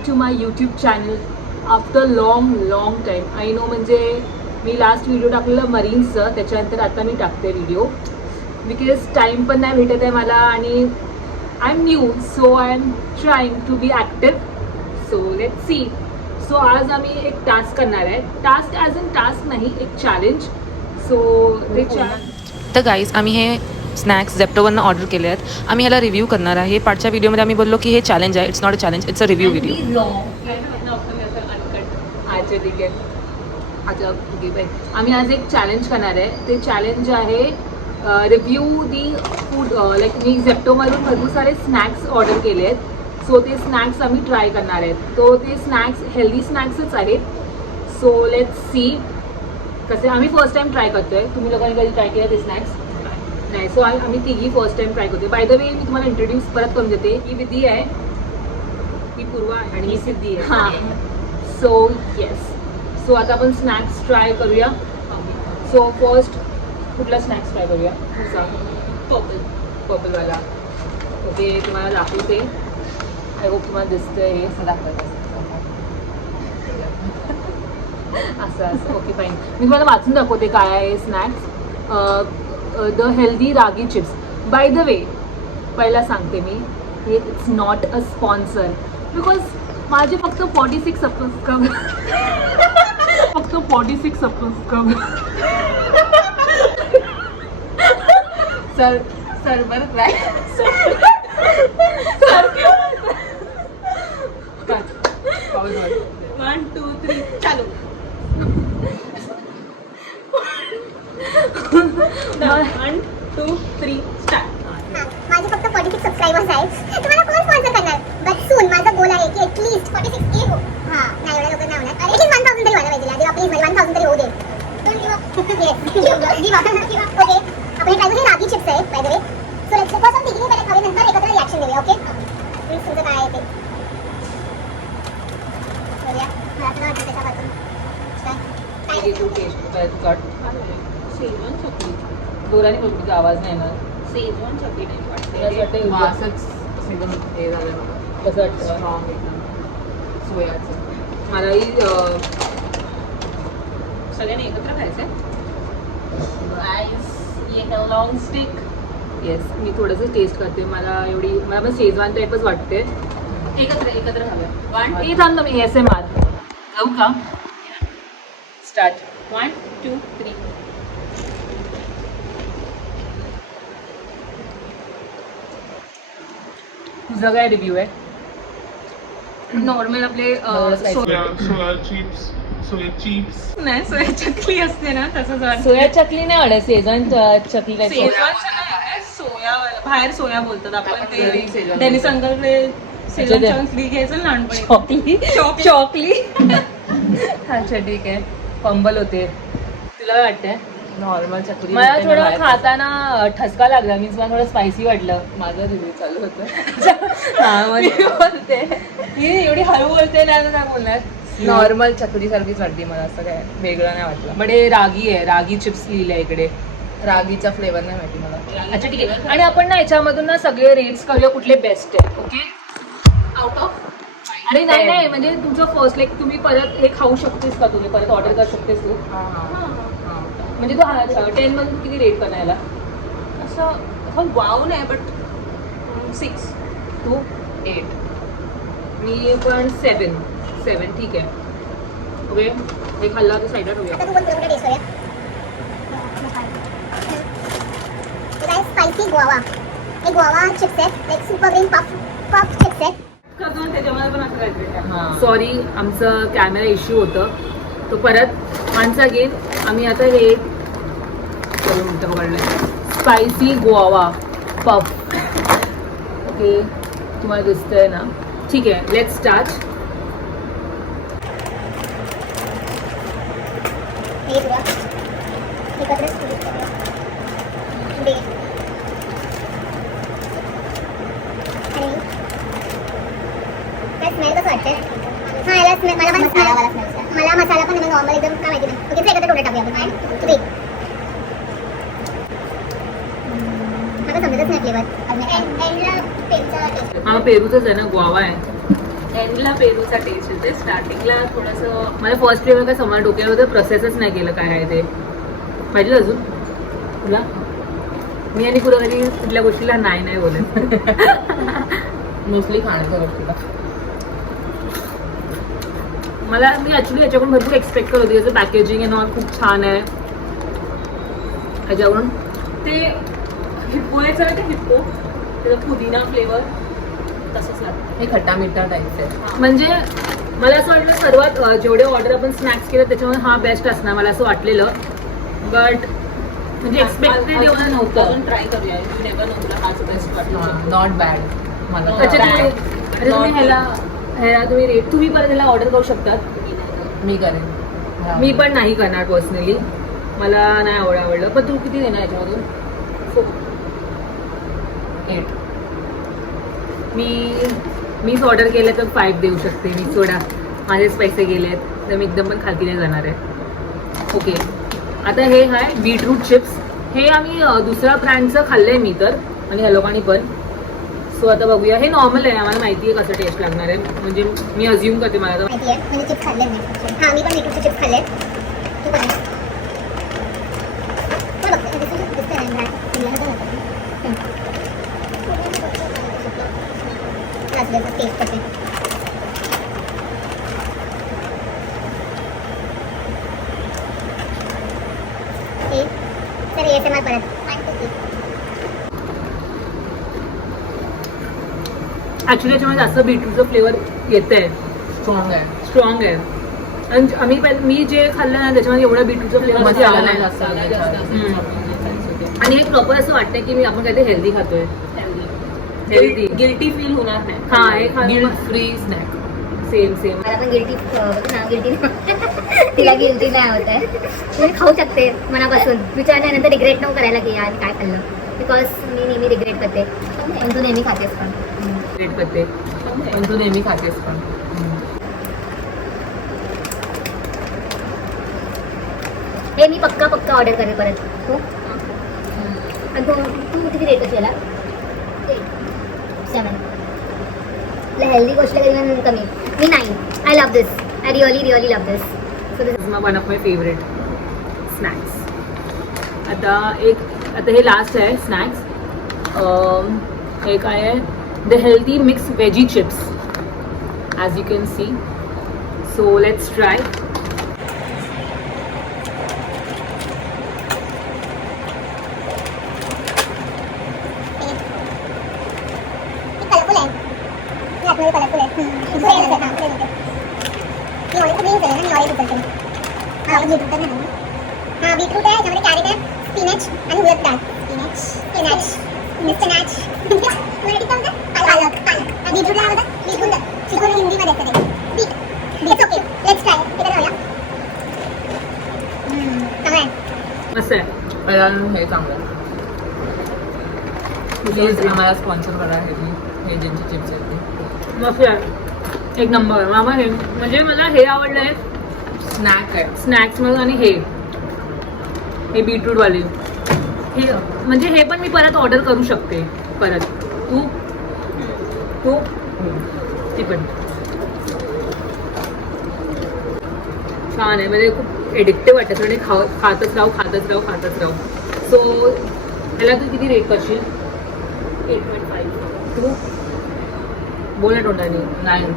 Back to my YouTube channel after long time. I know, म्हणजे मी last video टाकलेला मरीन्सचं, त्याच्यानंतर आता मी टाकते व्हिडिओ बिकॉज टाईम पण नाही भेटत आहे मला आणि I am new, so I am trying to be active. So let's see. So आज आम्ही एक टास्क करणार आहे. टास्क ॲज अन टास्क नाही, एक चॅलेंज. सो ते तर गाईज आम्ही हे स्नॅक्स झेप्टोवरनं ऑर्डर केले आहेत. आम्ही ह्याला रिव्ह्यू करणार आहे. पाठच्या व्हिडिओमध्ये आम्ही बोललो की हे चॅलेंज आहे. It's not a challenge, it's a review video. अच्छा ठीक आहे. अच्छा ठीक आहे. आम्ही आज एक चॅलेंज करणार आहे. ते चॅलेंज आहे रिव्ह्यू दी फूड. लाईक मी झेप्टोमधून भरपूर सारे स्नॅक्स ऑर्डर केले आहेत. सो ते स्नॅक्स आम्ही ट्राय करणार आहेत. तो ते स्नॅक्स हेल्दी स्नॅक्सच आहेत. सो लेट्स सी कसे. आम्ही फर्स्ट टाइम ट्राय करतोय. तुम्ही लोकांनी कधी ट्राय केलं ते स्नॅक्स? नाही. सो आम्ही तिघी फर्स्ट टाइम ट्राय करतोय. बाय द वे मी तुम्हाला इंट्रोड्यूस परत करून देते. ही विधी आहे, ही पूर्वा आहे आणि ही सिद्धी आहे. हां. So yes. सो आता आपण स्नॅक्स ट्राय करूया. सो फर्स्ट कुठला स्नॅक्स ट्राय करूया? पर्पलवाला. ओके, तुम्हाला दाखवते. आय होप तुम्हाला दिसतंय हे असं दाखवत असं. Okay fine. मी तुम्हाला वाचून दाखवते काय आहे snacks. The healthy ragi chips. Bye the वे पहिला सांगते मी, हे it's not a sponsor because माझे फक्त 46 सबस्क्रायबर. फक्त 46 सबस्क्रायबर. सर बरं ट्राय. काय 1 2 3 चालू. 1 2 3 स्टार्ट. माझे फक्त 46 सबस्क्रायबर्स आहेत. तुम्हाला कोण स्पॉन्सर करणार? बट सून माझा गोल आहे की ॲटलीस्ट 46K हो. हां, नाही एवढ्या लवकर नाही होणार. ॲटलीस्ट 1000 तरी व्हायला पाहिजे. देवा प्लीज, 1000 तरी होऊ दे. Don't give up. Yes, give up. Okay, आपण ट्राय करू. हे रागी चिप्स आहेत by the way. So let's first आपण तिघी पहिले खावे, नंतर एकत्र रिॲक्शन देऊया. ओके, तुमचं काय आहे ते बघूया. मला तर वाटतं त्याच्यापासून शेजवान चटणी दोराने बोलतो, तुझा आवाज नाही येणार. शेजवान चटणी नाही वाटते. वासच हे झालं मला. कसं वाटतं? स्ट्रॉंग एकदम सोयाचं. मलाही सगळ्यांनी एकत्र खायचं आहे. Long stick. येस, मी थोडंसं टेस्ट करते. मला पण शेजवान टाईपच वाटते. एकत्र खाऊया. हे थांबतो मी ASMR जाऊ का? स्टार्ट. 1 2 3. तुझा काय रिव्ह्यू आहे? नॉर्मल आपले सोया चिप्स नाही, सोया चकली असते ना तसंच वाटतं. सोया चकली नाही आवडत, शेजवान चकली काय. शेजवानचं नाही, सोया बाहेर सोया बोलतात आपण. घरी शेजवान त्यांनी बोलतात. सांगितलं शेजवान चकली घ्यायचं लहानपणी. चॉकली. अच्छा ठीक आहे. पंबल होते. तुला काय वाटतंय? नॉर्मल चकली. मला थोडं खाताना ठसका लागला. मीन्स मला थोडं स्पायसी वाटलं. माझा रिव्ह्यू चालू होतं. हा म्हणजे बोलते ही एवढी हळू बोलते ना, काय बोलणार. नॉर्मल चकली सारखीच वाटली मला, असं काय वेगळं नाही वाटलं. बट हे रागी आहे, रागी चिप्स लिहिले आहे इकडे. रागीचा फ्लेवर नाही माहिती मला. अच्छा ठीक आहे. आणि आपण ना याच्यामधून ना सगळे रेट्स करूया कुठले बेस्ट आहे. Okay, out of. आणि नाही म्हणजे तुमचं फर्स्ट लाईक तुम्ही परत हे खाऊ शकतेस का? तुम्ही परत ऑर्डर करू शकतेस तू? म्हणजे तू 10 मधून किती रेट करणार याला? असं वाव नाही, बट 6. तू 8. मी पण 7. ठीक आहे. ओके, हे खाल्ला तर साईडला ठेवूया. आता तू पण थोडं टेस्ट करूया. हे स्पायसी गुआवा. हे गुआवा चिप्स आहेत, like super green puff chips आहेत. त्याच्यामध्ये पण असं काहीतरी. सॉरी, आमचं कॅमेरा इश्यू होतं. तो परत वन्स अगेन आम्ही आता हे करून पकडलं. Spicy guava puff. ओके, तुम्हाला दिसतंय ना? ठीक आहे, लेट्स स्टार्ट. हे बघा, एकत्र दे. आणि काय स्मेल कसं वाटतंय? हां, याला स्मेल मला पण मसाला पण नॉर्मल एकदम काय माहिती नाही. ओके, एकत्र टोटल टाकूया आपण. 1 2 3. मला समजतच नाही फ्लेवर. हा पेरूचाच आहे ना, गुआवा आहे. एंडला पेरूचा टेस्ट येते. स्टार्टिंगला थोडंसं मला फर्स्ट फ्लेवर काय समोर डोक्यावर प्रोसेसच नाही केलं काय आहे ते. पाहिजे अजून तुला? मी आणि पुढं कधी कुठल्या गोष्टीला नाही बोलत. मोस्टली खाण्याच्या गोष्टीला मी ॲक्च्युली याच्याकडून भरपूर एक्सपेक्ट करत होती. याचं पॅकेजिंग आहे ना खूप छान आहे. ह्याच्याकडून ते हिप्पोचं आहे, ते हिप्पो त्याचा पुदिना फ्लेवर तसंच लागतं. हे खट्टा मिठा टाईपचं आहे. म्हणजे मला असं वाटलं सर्वात जेवढे ऑर्डर आपण स्नॅक्स केले त्याच्यामध्ये हा बेस्ट असणार मला असं वाटलेलं. बट म्हणजे एक्सपेक्टेड एवढं नव्हतं. आपण ट्राय करूया. यू नेव्हर नो, तुला हाच बेस्ट वाटला. Not bad. मला अच्छा Bad. तुम्ही ह्याला तुम्ही रेट तुम्ही परत ह्याला ऑर्डर करू शकतात. मी करेन. मी पण नाही करणार पर्सनली. मला नाही आवडलं. पण तू किती देणार याच्यामधून? 8. मीच ऑर्डर केलं तर 5 देऊ शकते मी. सोडा माझेच पैसे गेलेत तर मी एकदम पण खालती नाही जाणार आहे. ओके आता हे आहे बीटरूट चिप्स. हे आम्ही दुसऱ्या ब्रँडचं खाल्लं आहे मी तर आणि ह्या लोकांनी पण. सो आता बघूया. हे नॉर्मल आहे. आम्हाला माहिती आहे कसं टेस्ट लागणार आहे. म्हणजे मी अज्युम करते मला आता. माहिती आहे म्हणजे चिप्स खाल्ले नाही. हां मी पण बीटरूटचे चिप्स खाल्ले. तू पण कोण बघते दिसतं नाही टेस्ट करते. सर ये से मत परत. ॲक्च्युली याच्यामध्ये जास्त बीटरूटचं फ्लेवर येतं आहे. स्ट्रॉंग आहे. स्ट्रॉंग आहे. आणि मी जे खाल्लं ना त्याच्यामध्ये एवढा बीटरूटचा फ्लेवर मध्ये आला नाही. जास्त आणि एक प्रॉपर असं वाटतं की मी आपण काहीतरी हेल्दी खातोय. हेल्दी गिल्टी फील होणार नाही. हा हे गिल्ट फ्री स्नॅक. सेम मला पण गिल्टी तिला गिल्टी नाही होत आहे. तुम्ही खाऊ शकते मनापासून. विचारल्यानंतर रिग्रेट नको करायला की यार काय खाल्लं. बिकॉज मी नेहमी रिग्रेट करते. पण तू नेहमी खातेस पण. रेट करते. पण तू नेहमी खातेस पण. हे मी पक्का ऑर्डर करेल परत. हो आणि तू किती रेट होती याला? 7. हेल्दी गोष्ट कमी. मी 9. I love this. I really love this. So this is one of my favourite snacks. आता हे लास्ट आहे स्नॅक्स. हे काय आहे? The healthy mix veggie chips as you can see. So let's try. Colourful आहे. Beetroot आहे त्यामध्ये crate आहे स्पिनच आणि उडद डाळ. स्पिनच मराठीत काय म्हणतात? पालक. बीटरूटला काय म्हणतात? चिकून हिंदीमध्ये असतं ते. बीट. Okay let's try. ते करूया. चांगलं आहे. मस्त आहे. हे चांगलं आहे. प्लीज आम्हाला स्पॉन्सर करा. हे ज्यांची चिप्स आहेत ते मस्त आहे. एक नंबर. मामा हे म्हणजे मला हे आवडलं आहे स्नॅक आहे. स्नॅक्समध्ये. आणि हे बीटरूटवाले हे म्हणजे हे पण मी परत ऑर्डर करू शकते परत. तू ती पण छान आहे. म्हणजे खूप एडिक्टिव्ह वाटतं आणि खातच राहू. सो ह्याला तू किती रेट करशील? 8.5. तू बोल ना तोंडाने. 9.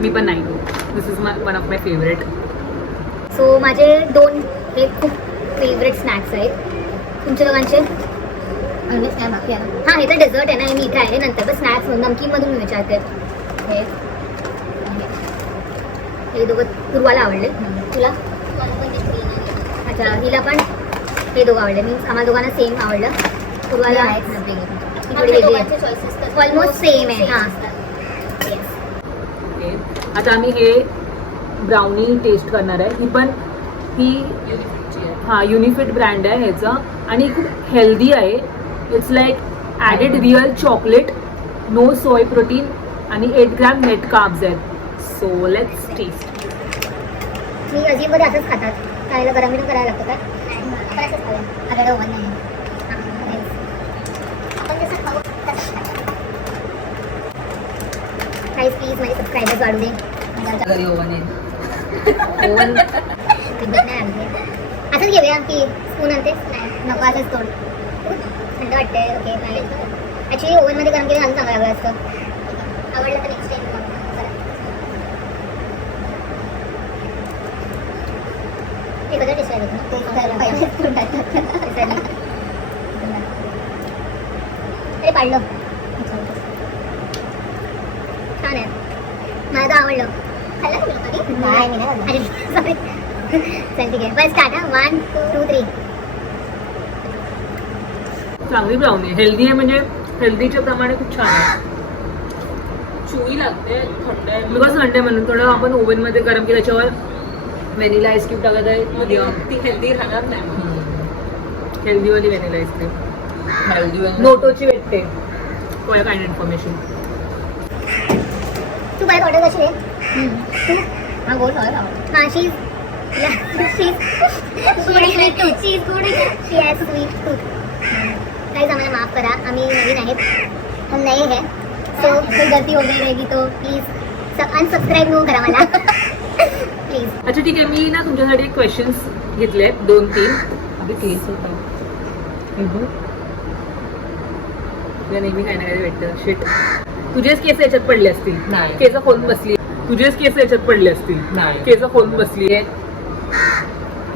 मी पण 9. This is one of my favourite. So माझे 2 हे खूप फेवरेट स्नॅक्स आहेत. तुमच्या दोघांचे? बाकी आहे. हां हे तर डेझर्ट आहे ना. हे मीठा आहे नंतर. तर स्नॅक्स नमकीनमधून मी विचारते. हे दोघं पूर्वाला आवडले. तुला? अच्छा हिला पण हे दोघं आवडले. मीन्स आम्हाला दोघांना सेम आवडलं. पूर्वाला ऑलमोस्ट सेम आहे. हां ओके आता आम्ही हे ब्राउनी टेस्ट करणार आहे. ही हां युनिफिट ब्रँड आहे ह्याचा आणि खूप हेल्दी आहे. It's like added real chocolate, no soy protein आणि 8 ग्रॅम नेट कार्ब्स आहेत. So let's taste. मी अजिबात असंच खातात. खायला गरम करायला लागतं का? आपण असंच खाऊया. आपल्याला ओव्हन नाही. आपण जसं खाऊ तसंच खायचं. प्लीज माझे सबस्क्रायबर्स वाढू दे. घरी ओव्हन आहे. ओव्हन नाही आणते. असंच घेऊया की स्पून आणते. नाही नको असंच तोड. थंड वाटते. ओके चालेल. ॲक्च्युली ओव्हनमध्ये गरम केलं अजून चांगलं लागलं असतं. आवडलं तर नेक्स्ट टाइम हे बघा डिसाईड होतं अरे पाडलं छान आहे मला तर आवडलं खाल्लं का तुम्ही कधी? नाही मी नाही अरे सॉरी चल ठीक आहे बस स्टार्ट हा 1 2 3 चांगली ब्राउनी हेल्दी आहे म्हणजे हेल्दीच्या प्रमाणे खूप छान आहे. चुई लागते, थंड आहे. बिकॉज संडे म्हणून थोडं आपण ओव्हन मध्ये गरम केलं त्याच्यावर व्हॅनिला आईस्क्रीम टाकत मध्ये आहे. ती हेल्दी राहणार नाही मग. हेल्दी वाली व्हॅनिला आईस्क्रीम हेल्दी नोटोची भेटते. For your kind information. तू परत ऑर्डर कशी आहे तू हां बोल हां she's sweet tooth she has sweet tooth. Guys आम्हाला माफ करा आम्ही नवीन आहेत हम नए हैं सो कोई गलती हो गई रहेगी तो प्लीज अनसबस्क्राईब नको करा मला प्लीज. अच्छा ठीक आहे मी ना तुमच्यासाठी क्वेश्चन्स घेतले आहेत 2-3. अगदी केस होता. तुला नेहमी काय ना काय भेटतं शिट. तुझेच केस याच्यात पडले असतील. नाही. केस खोलून बसली. तुझेच केस याच्यात पडले असतील. नाही. केस खोलून बसली आहे.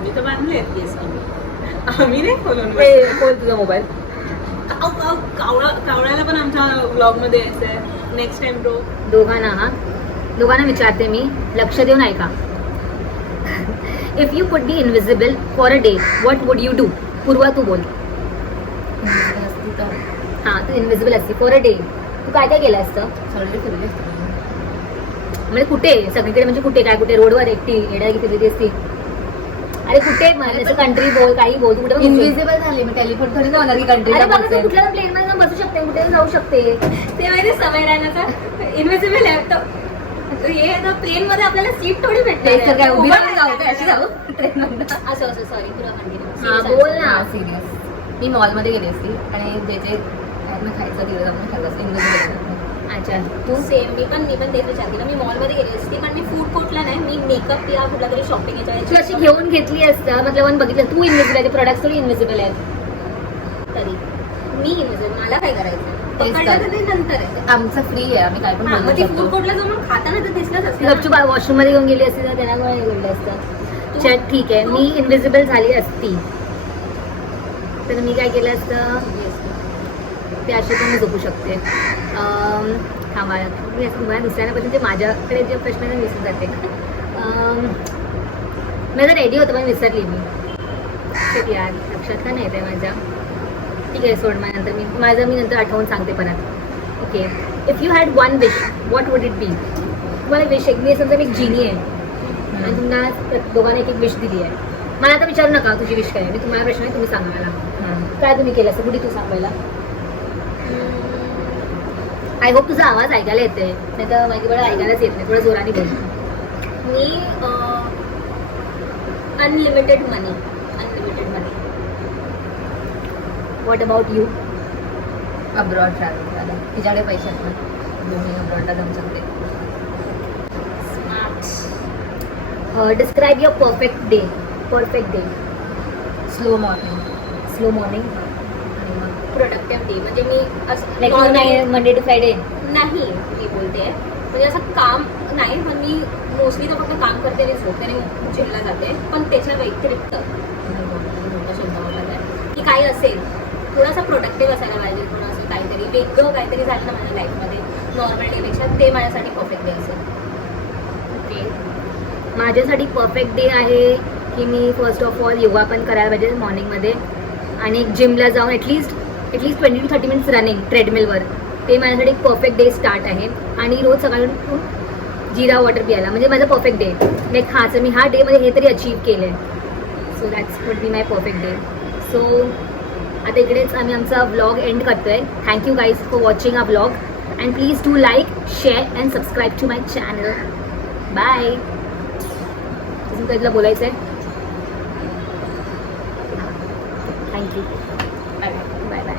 मी तर बांधले आहेत केस आम्ही नाही खोलून खोल तुझा मोबाईल. कावळ्याला पण आमच्या ब्लॉग मध्ये यायचंय नेक्स्ट टाइम ब्रो. दोघांना विचारते मी लक्ष देऊन ऐका. If you could be invisible for a day what would you do? Purva तू बोल. हां तू इनविजिबल असती फॉर अ डे तू काय काय केलं असतं? म्हणजे कुठे सगळीकडे म्हणजे कुठे काय कुठे रोडवर एकटी येड्या की फिरली असती? अरे कुठे जसं कंट्री बोल काही बोल कुठे इनविजिबल झाली मी टेलिफोन थोडी ना होणार की कंट्रीला कुठल्या प्लेन मध्ये जाऊन बसू शकते कुठे जाऊ शकते. ते माहिती सवय राहण्याचा इन्व्हिजिबल आहे तर हे प्लेन मध्ये आपल्याला सीट थोडी भेटते. काय उभी राहून जाऊ काय अशी जाऊ ट्रेनमध्ये? असं सॉरी पुरा हा बोल ना. सिरियस मी मॉलमध्ये गेली असती आणि जे जे खायचं तिकडे जाऊन खाल्लं असतं इनविजिबल. अच्छा तू सेम मी पण तेच विचारते ना मी मॉलमध्ये गेली असती पण मी फूड कोर्टला नाही मी मेकअप या कुठला तरी शॉपिंग तू अशी घेऊन घेतली असतं मतलब बघितलं तू इनविजिबल आहे प्रोडक्ट थोडी इनविजिबल आहेत. तरी मी इन्व्हिजिबल मला काय करायचं तेच पकडलं तर. तर ते नंतर आहे. आमचं फ्री आहे आम्ही काय पण हा, मग बोलू ती फूड शकतो. कोर्टला जाऊन खाताना तर दिसलंच असतं गपचूप वॉशरूम मध्ये घेऊन गेली असती तर त्यांना कोण हे बोललं असतं. चल ठीक आहे मी इनविजिबल झाली असती तर मी काय केलं असतं ते असे पण मी झोपू शकते. हा मला दुसऱ्यांपासून ते माझ्याकडे जे प्रश्न आहे ते विसरून जाते. माझं रेडी होतं पण विसरली मी. ठीक यार लक्षात का नाही येते माझ्या. ठीक आहे सोड माझ्यानंतर मी नंतर आठवून सांगते परत. Okay if you had one wish what would it be? तुम्हाला विश एक मी समजा मी एक जिनी आहे आणि तुम्हाला दोघांना एक एक विश दिली आहे. मला आता विचारू नका तुझी विश काय आहे. मी तुम्हाला प्रश्न आहे तुम्ही सांगा मला काय तुम्ही केलं असं कुठे तू सांगायला. आय होप तुझा आवाज ऐकायला येते नाही तर माहिती बरं ऐकायलाच येत नाही. थोडं जोराने बोल. मी unlimited money what about you? Abroad travel करायला तिच्याकडे पैसे आहेत ना दोन्ही अब्रॉडला जाऊ शकते. Describe your perfect day. Slow morning. Slow morning productive day म्हणजे मी असं लाईक मंडे टू फ्रायडे. नाही मी बोलते म्हणजे असं काम नाही पण मी मोस्टली तर फक्त काम करते आणि झोपते आणि जिमला जाते पण त्याच्या व्यतिरिक्त की काही असेल थोडासा प्रोडक्टिव्ह असायला पाहिजे. थोडंसं काहीतरी वेगळं काहीतरी झालं ना माझ्या लाईफमध्ये नॉर्मल डेपेक्षा ते माझ्यासाठी परफेक्ट डे असेल. ओके माझ्यासाठी परफेक्ट डे आहे की मी फर्स्ट ऑफ ऑल योगा पण करायला पाहिजे मॉर्निंगमध्ये आणि एक जिमला जाऊन ॲटलिस्ट 20 to 30 मिनिट्स रनिंग ट्रेडमिलवर. ते माझ्यासाठी एक परफेक्ट डे स्टार्ट आहे. आणि रोज सकाळी जिरा वॉटर प्यायला म्हणजे माझं परफेक्ट डे. लाईक हाच मी ह्या डेमध्ये हे तरी अचीव केलं आहे. So that's would be my perfect day. So आता इकडेच आम्ही आमचा व्लॉग एंड करतो आहे. Thank you guys for watching a vlog and please do like share and subscribe to my channel. Bye. अजून काही तुला बोलायचं आहे? थँक्यू. Bye bye.